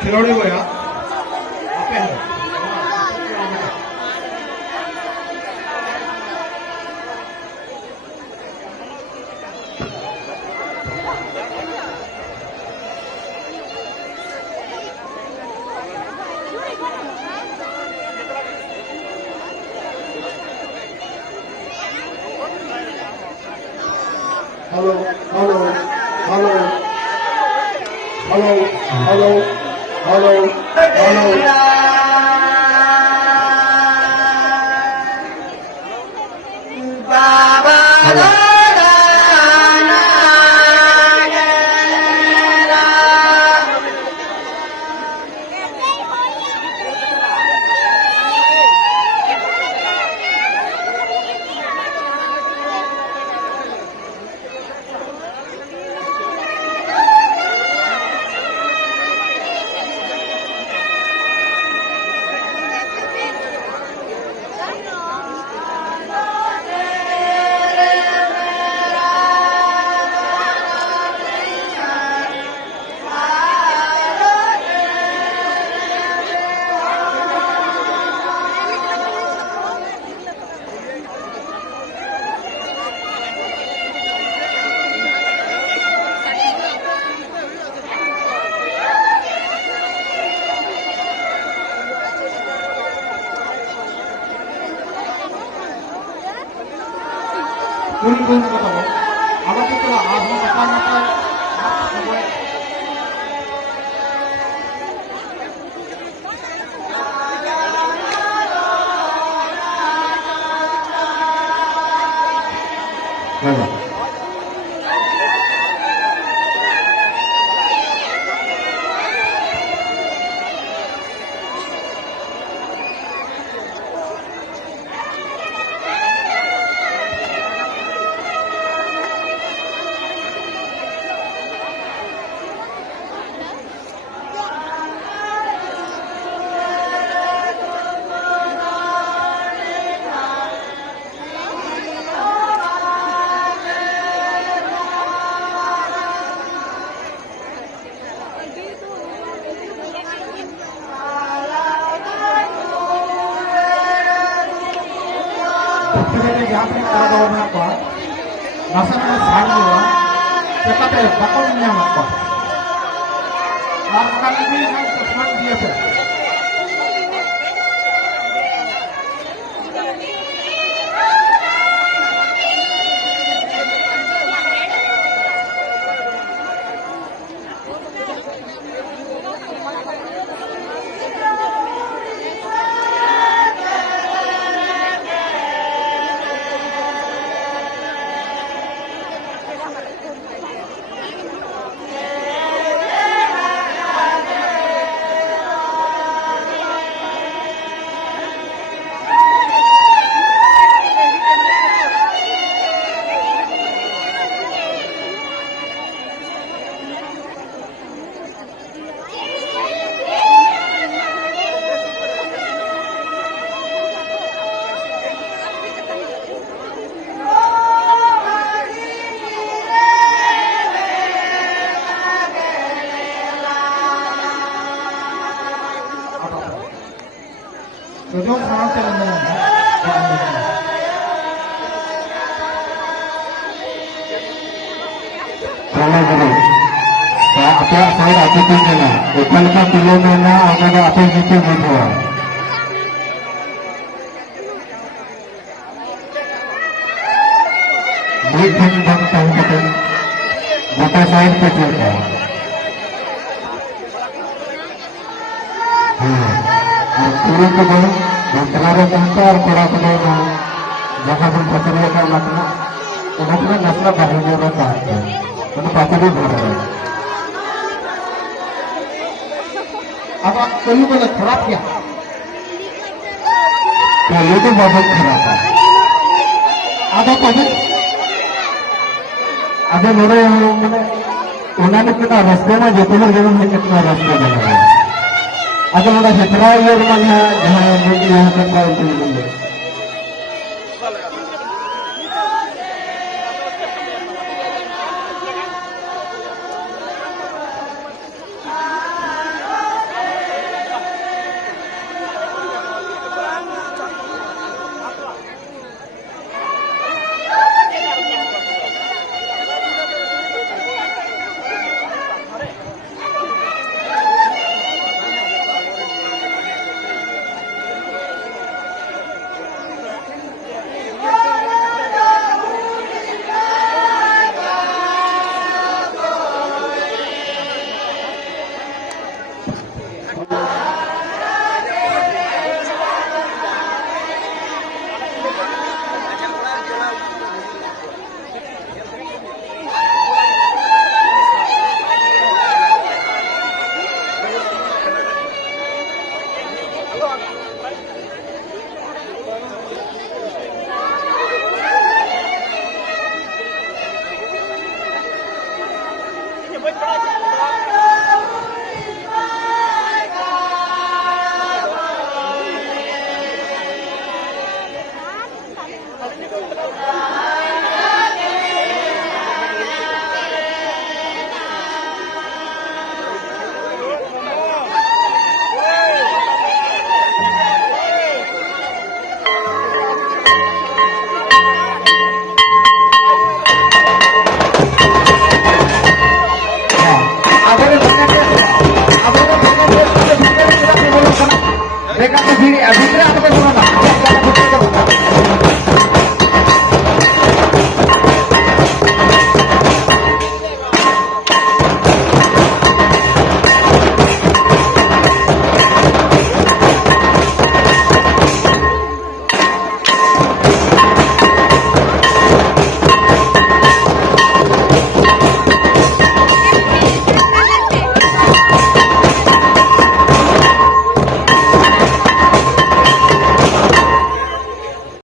खिलाड़ी भैया hello hello hello hello hello hello hello কোন কোন কথা বল আমাকে তো আধা কথা মাথায় यहाँ पे करा दो nasa na sahil nila sekate bakal nyamak ko lakukan ini kan teman biasa Jodoh sama teman-teman. Salah guru. Saya dapat tinggal. Bukan ke Filomena atau apa gitu betul. Mungkin bang tahu betul. Bapak saya betul. कुड़ी को चलारे कहते और कोड़ा को जहाँ हम पचरिया का लगना उन्होंने नस्ल बढ़ने में चाहते हैं उन्हें पचरी बोल रहे हैं अब आप कोई बोले खराब क्या तो ये तो बहुत खराब है आधा कभी अबे मेरे मैंने उन्होंने कितना रास्ते में जितने जगह में कितना रास्ते बना है अगर मेरा क्षेत्र ये मन है जहाँ यहाँ तक पाए देखा तो फिर अभी